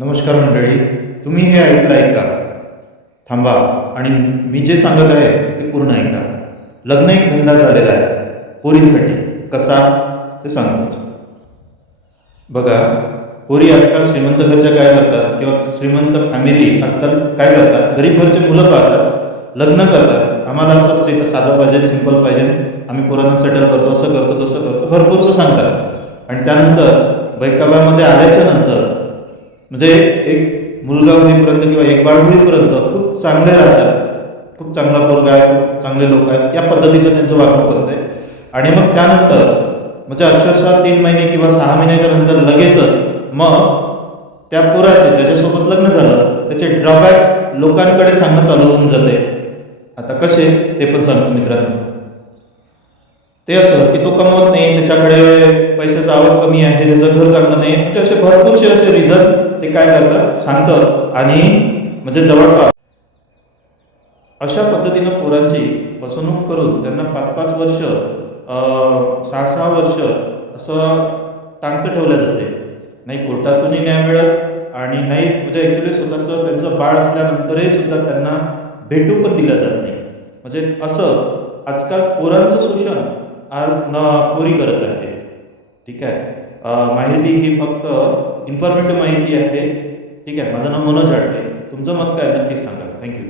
नमस्कार मंडळी. तुम्ही हे ऐकलं ऐका. थांबा आणि मी जे सांगत आहे ते पूर्ण ऐका. लग्न एक धंदा झालेला आहे पोरींसाठी. कसा ते सांगतोच. बघा, पोरी आजकाल श्रीमंत घरच्या काय करतात किंवा श्रीमंत फॅमिली आजकाल काय करतात, गरीब घरचे मुलं पाहतात, लग्न करतात. आम्हाला असं साधं पाहिजे, सिंपल पाहिजे, आम्ही पोरांना सेटल करतो, असं करतो तसं करतो, भरपूरसं सांगतात. आणि त्यानंतर बैकाबामध्ये आल्याच्या नंतर म्हणजे एक मुलगा होईपर्यंत किंवा एक बाळ होईपर्यंत खूप चांगले राहतात, खूप चांगला पोरगा आहे, खूप चांगले लोक आहेत, या पद्धतीचं त्यांचं वागणूक असते. आणि मग त्यानंतर म्हणजे अक्षरशः 3 महिने किंवा 6 महिन्याच्या नंतर लगेचच मग त्या पोराचे ज्याच्यासोबत लग्न झालं त्याचे ड्रॉबॅक्स लोकांकडे सांगणं चालू होऊन जाते. आता कसे ते पण सांगतो मित्रांनो. ते असं की तो कमवत नाही, त्याच्याकडे पैशाचा आवक कमी आहे, त्याचं घर चांगलं नाही, म्हणजे असे भरपूरसे असे रिझन ते काय करतात सांगतात. आणि म्हणजे जवळपास अशा पद्धतीनं पोरांची फसवणूक करून त्यांना 5-5 वर्ष 6-6 वर्ष असं टांगतं ठेवलं जाते. नाही कोर्टातूनही न्याय मिळत आणि नाही म्हणजे ॲक्च्युली स्वतःचं त्यांचं बाळ असल्यानंतरही सुद्धा त्यांना भेटू पण दिलं जात नाही. म्हणजे असं आजकाल पोरांचं शोषण पोरी करत आहेत. ठीक आहे. माहिती ही फक्त इन्फॉर्मेटिव्ह माहिती आहे. ठीक आहे. माझं नाव मनोज आडके. तुमचं मत काय नक्कीच सांगा. थँक्यू.